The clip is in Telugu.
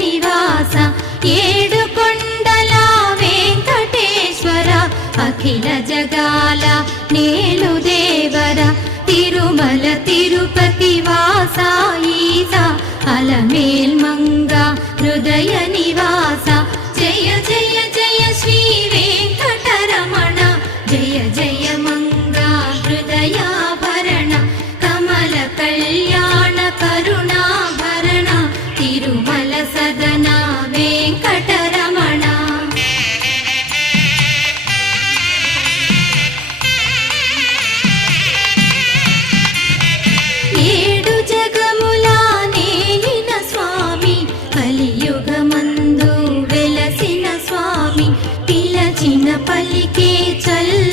నివాస ఏడు కొండల వెంకటేశ్వర అఖిల జగాల నేలు దేవర తిరుమల తిరుపతి వాస ఈసా అలమేల్ మంగ హృదయ నివాస జయ జయ జయ శ్రీ వెంకటరమణ జయ జయ మంగ హృదయాభరణ కమల కళ్యాణ కరుణాభరణ తిరుమల సదన వెంకటరమణ ఏడు జగముల నేలిన స్వామి కలియుగమందు వెలసిన స్వామి పిలచిన పలికే చల్ల